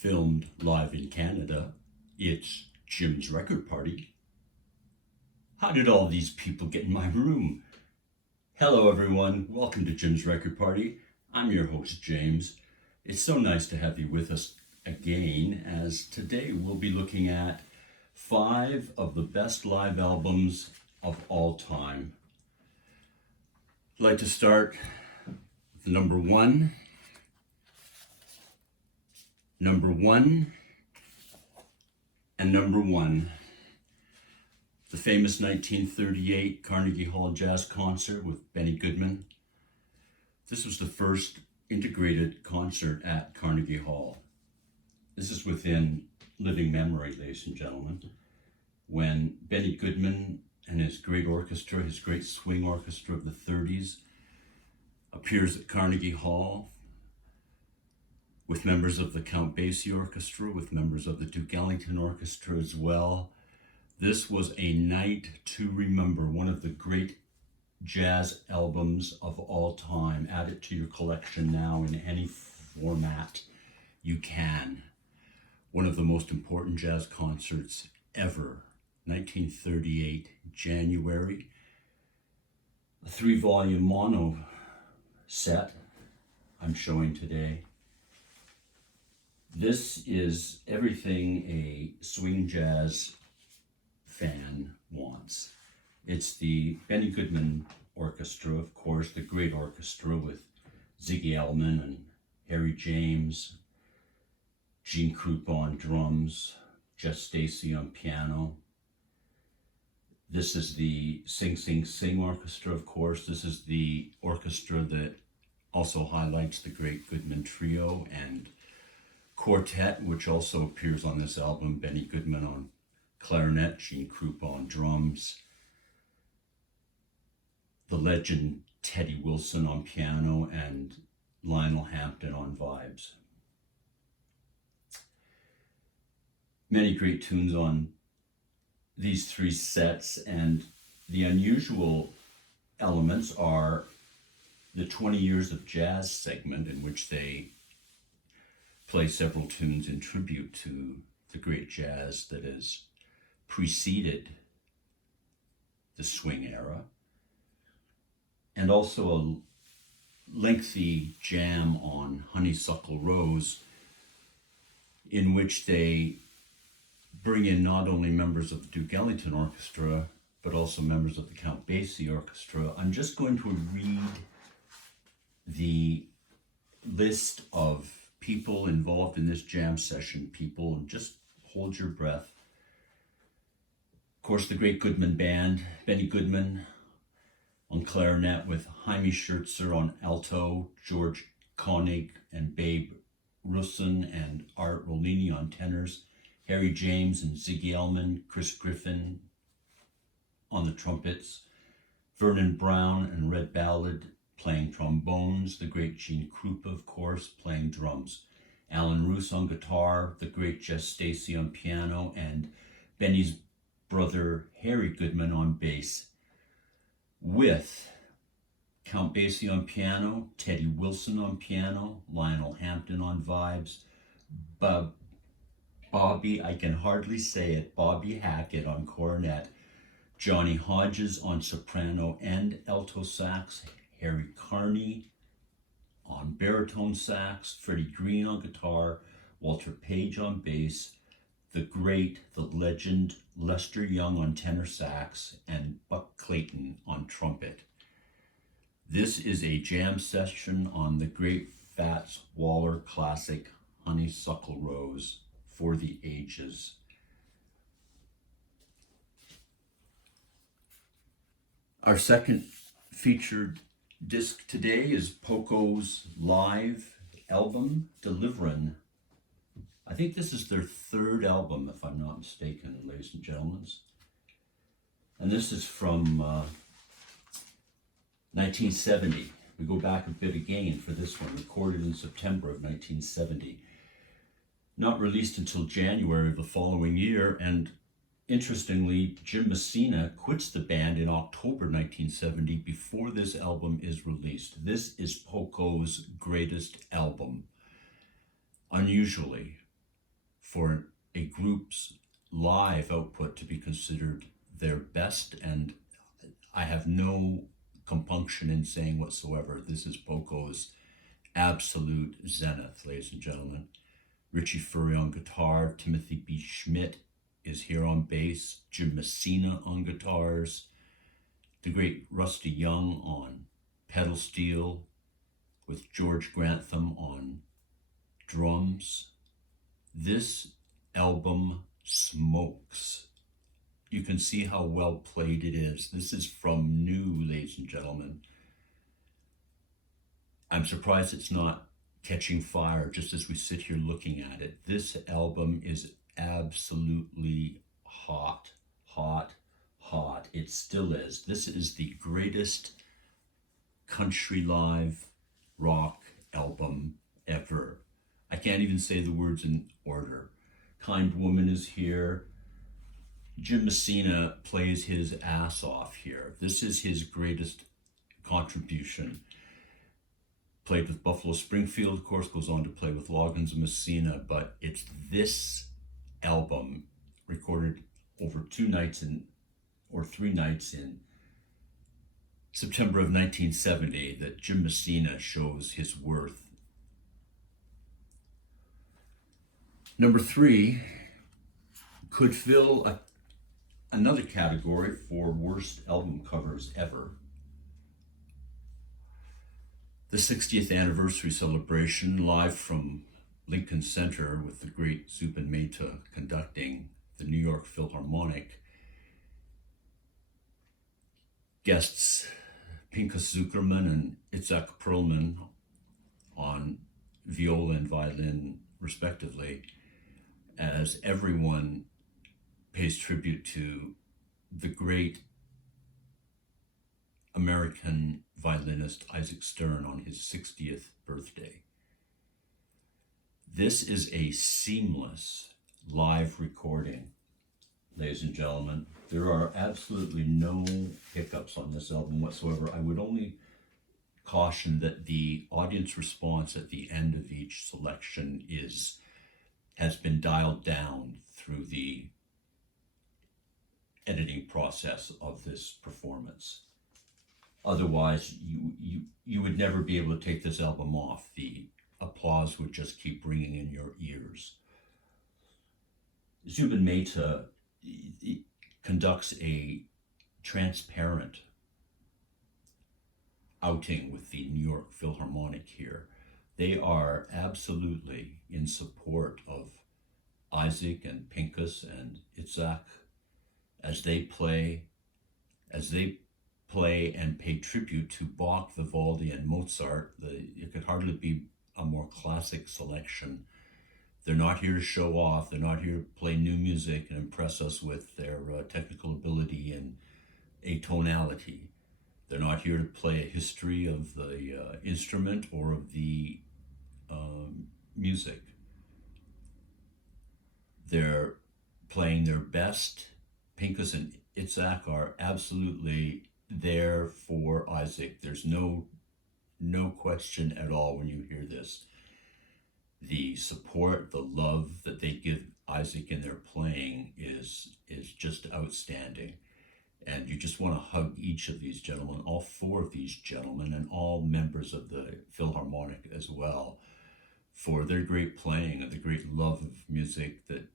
filmed live in Canada. It's Jim's Record Party. How did all these people get in my room? Hello everyone, welcome to Jim's Record Party. I'm your host, James. It's so nice to have you with us again, as today we'll be looking at 5 of the best live albums of all time. I'd like to start with number one, and number one. The famous 1938 Carnegie Hall Jazz Concert with Benny Goodman. This was the first integrated concert at Carnegie Hall. This is within living memory, ladies and gentlemen, when Benny Goodman and his great orchestra, his great swing orchestra of the 30s, appears at Carnegie Hall with members of the Count Basie Orchestra, with members of the Duke Ellington Orchestra as well. This was a night to remember, one of the great jazz albums of all time. Add it to your collection now in any format you can. One of the most important jazz concerts ever. 1938, January. A 3-volume mono set I'm showing today. This is everything a swing jazz fan wants. It's the Benny Goodman Orchestra, of course, the great orchestra with Ziggy Elman and Harry James, Gene Krupa on drums, Jeff Stacey on piano. This is the Sing Sing Sing Orchestra, of course. This is the orchestra that also highlights the great Goodman Trio and Quartet, which also appears on this album. Benny Goodman on clarinet, Gene Krupa on drums, the legend Teddy Wilson on piano, and Lionel Hampton on vibes. Many great tunes on these 3 sets, and the unusual elements are the 20 Years of Jazz segment, in which they play several tunes in tribute to the great jazz that has preceded the swing era, and also a lengthy jam on Honeysuckle Rose, in which they bring in not only members of the Duke Ellington Orchestra, but also members of the Count Basie Orchestra. I'm just going to read the list of people involved in this jam session. People, just hold your breath. Of course, the great Goodman Band, Benny Goodman on clarinet with Jaime Schertzer on alto, George Koenig and Babe Russin and Art Rollini on tenors, Harry James and Ziggy Elman, Chris Griffin on the trumpets, Vernon Brown and Red Ballard playing trombones, the great Gene Krupa, of course, playing drums, Alan Roos on guitar, the great Jeff Stacey on piano, and Benny's brother Harry Goodman on bass, with Count Basie on piano, Teddy Wilson on piano, Lionel Hampton on vibes, Bobby, I can hardly say it, Bobby Hackett on cornet, Johnny Hodges on soprano and alto sax, Harry Carney on baritone sax, Freddie Green on guitar, Walter Page on bass, the great, the legend Lester Young on tenor sax, and Buck Clayton on trumpet. This is a jam session on the great Fats Waller classic Honeysuckle Rose for the ages. Our second featured disc today is POCO's live album, Deliverin'. I think this is their 3rd album, if I'm not mistaken, ladies and gentlemen. And this is from 1970. We go back a bit again for this one, recorded in September of 1970. Not released until January of the following year, and interestingly, Jim Messina quits the band in October 1970 before this album is released. This is POCO's greatest album. Unusually, for a group's live output to be considered their best, and I have no compunction in saying whatsoever, this is POCO's absolute zenith, ladies and gentlemen. Richie Furry on guitar, Timothy B. Schmidt is here on bass, Jim Messina on guitars, the great Rusty Young on pedal steel, with George Grantham on drums. This album smokes. You can see how well played it is. This is from new, ladies and gentlemen. I'm surprised it's not catching fire just as we sit here looking at it. This album is absolutely hot, hot, hot. It still is. This is the greatest country live rock album ever. I can't even say the words in order. Kind Woman is here. Jim Messina plays his ass off here. This is his greatest contribution. Played with Buffalo Springfield, of course, goes on to play with Loggins and Messina, but it's this album recorded over 2 nights or 3 nights in September of 1970 that Jim Messina shows his worth. Number 3 could fill another category for worst album covers ever. The 60th anniversary celebration, live from Lincoln Center with the great Zubin Mehta conducting the New York Philharmonic. Guests Pinchas Zuckerman and Issac Perlman on viola and violin, respectively, as everyone pays tribute to the great American violinist Issac Stern on his 60th birthday. This is a seamless live recording, ladies and gentlemen. There are absolutely no hiccups on this album whatsoever. I would only caution that the audience response at the end of each selection has been dialed down through the editing process of this performance. Otherwise, you would never be able to take this album off. The applause would just keep ringing in your ears. Zubin Mehta conducts a transparent outing with the New York Philharmonic here. They are absolutely in support of Isaac and Pinchas and Issac as they play and pay tribute to Bach, Vivaldi, and Mozart. It could hardly be a more classic selection. They're not here to show off. They're not here to play new music and impress us with their technical ability and atonality. They're not here to play a history of the instrument or of the music. They're playing their best. Pinchas and Issac are absolutely there for Isaac. There's no question at all when you hear this. The support, the love that they give Isaac in their playing is just outstanding. And you just want to hug each of these gentlemen, all 4 of these gentlemen, and all members of the Philharmonic as well, for their great playing and the great love of music that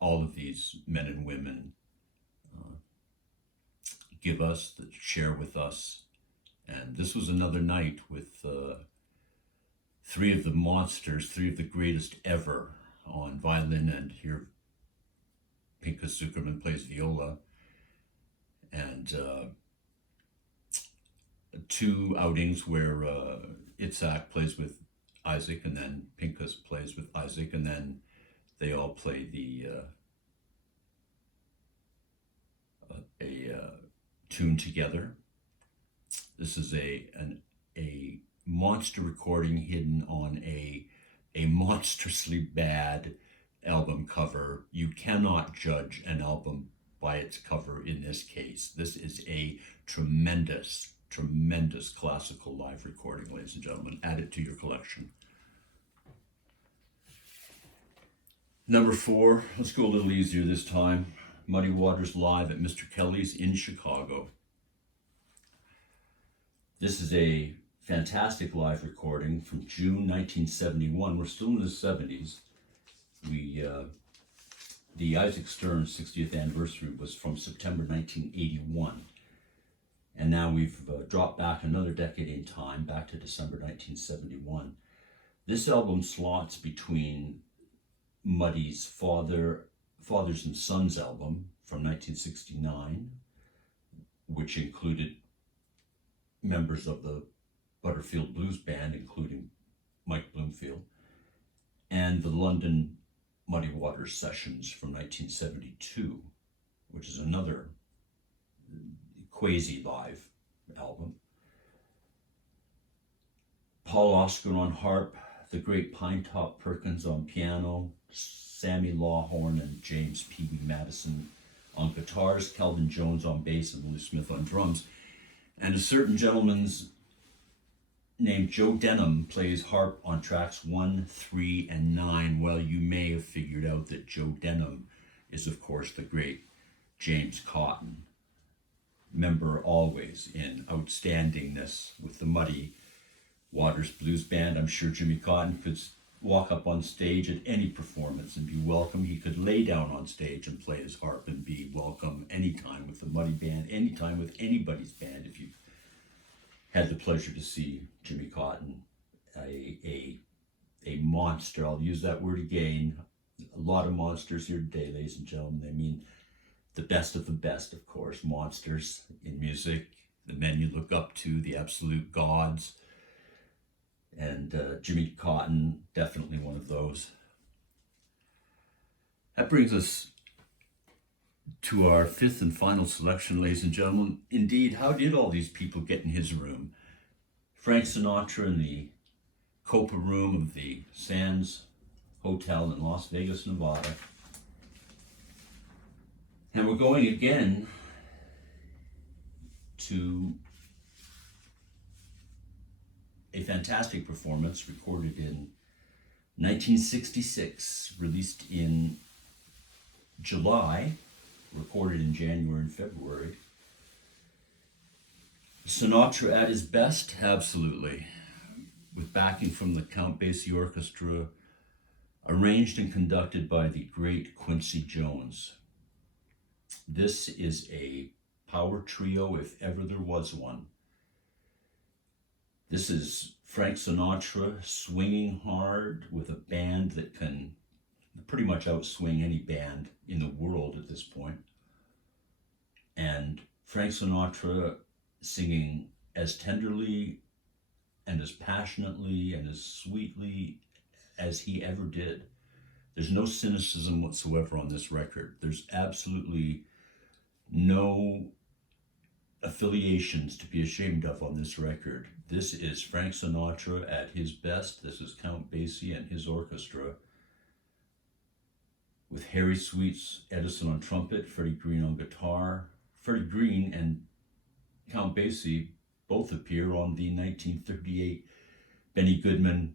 all of these men and women give us, that share with us. And this was another night with 3 of the monsters, 3 of the greatest ever on violin, and here Pinchas Zuckerman plays viola, and 2 outings where Issac plays with Isaac and then Pinchas plays with Isaac, and then they all play a tune together. This is a monster recording hidden on a monstrously bad album cover. You cannot judge an album by its cover in this case. This is a tremendous classical live recording, ladies and gentlemen. Add it to your collection. Number 4, let's go a little easier this time. Muddy Waters live at Mr. Kelly's in Chicago. This is a fantastic live recording from June 1971. We're still in the 70s. The Issac Stern 60th anniversary was from September 1981. And now we've dropped back another decade in time, back to December 1971. This album slots between Muddy's Fathers and Sons album from 1969, which included members of the Butterfield Blues Band, including Mike Bloomfield, and the London Muddy Waters Sessions from 1972, which is another quasi-live album. Paul Oscar on harp, the great Pinetop Perkins on piano, Sammy Lawhorn and James Pee Wee Madison on guitars, Calvin Jones on bass, and Willie Smith on drums. And a certain gentleman's named Joe Denham plays harp on tracks 1, 3, and 9. Well, you may have figured out that Joe Denham is, of course, the great James Cotton, member always in outstandingness with the Muddy Waters Blues Band. I'm sure Jimmy Cotton could walk up on stage at any performance and be welcome. He could lay down on stage and play his harp and be welcome anytime with the Muddy Band, anytime with anybody's band. If you've had the pleasure to see Jimmy Cotton, a monster, I'll use that word again. A lot of monsters here today, ladies and gentlemen. I mean, the best of the best, of course, monsters in music, the men you look up to, the absolute gods. And Jimmy Cotton, definitely one of those. That brings us to our 5th and final selection, ladies and gentlemen. Indeed, how did all these people get in his room? Frank Sinatra in the Copa room of the Sands Hotel in Las Vegas, Nevada. And we're going again to a fantastic performance recorded in 1966, released in July, recorded in January and February. Sinatra at his best, absolutely, with backing from the Count Basie Orchestra, arranged and conducted by the great Quincy Jones. This is a power trio, if ever there was one. This is Frank Sinatra swinging hard with a band that can pretty much outswing any band in the world at this point. And Frank Sinatra singing as tenderly and as passionately and as sweetly as he ever did. There's no cynicism whatsoever on this record. There's absolutely no affiliations to be ashamed of on this record. This is Frank Sinatra at his best. This is Count Basie and his orchestra, with Harry Sweet's Edison on trumpet, Freddie Green on guitar. Freddie Green and Count Basie both appear on the 1938 Benny Goodman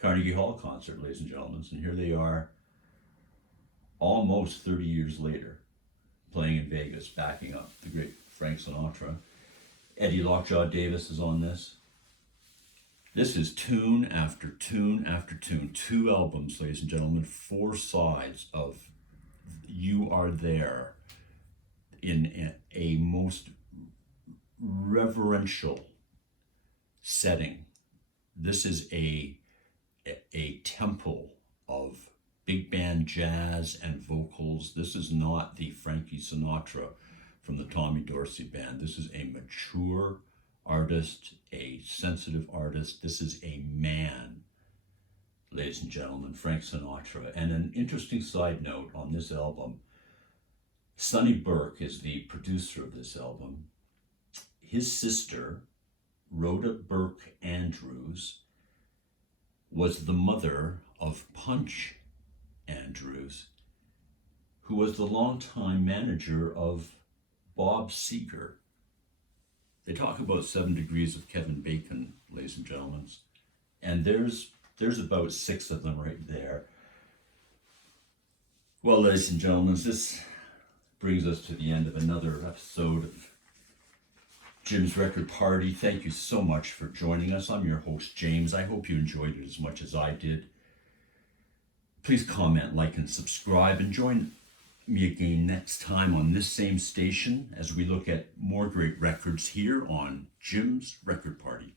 Carnegie Hall concert, ladies and gentlemen. And here they are almost 30 years later, playing in Vegas, backing up the great Frank Sinatra. Eddie Lockjaw Davis is on this. This is tune after tune after tune. 2 albums, ladies and gentlemen, 4 sides of You Are There in a most reverential setting. This is a temple of big band jazz and vocals. This is not the Frankie Sinatra from the Tommy Dorsey Band. This is a mature artist, a sensitive artist. This is a man, ladies and gentlemen, Frank Sinatra. And an interesting side note on this album, Sonny Burke is the producer of this album. His sister, Rhoda Burke Andrews, was the mother of Punch Andrews, who was the longtime manager of Bob Seger. They talk about 7 degrees of Kevin Bacon, ladies and gentlemen, and there's about 6 of them right there. Well, ladies and gentlemen, this brings us to the end of another episode of Jim's Record Party. Thank you so much for joining us. I'm your host, James. I hope you enjoyed it as much as I did. Please comment, like, and subscribe, and join me again next time on this same station as we look at more great records here on Jim's Record Party.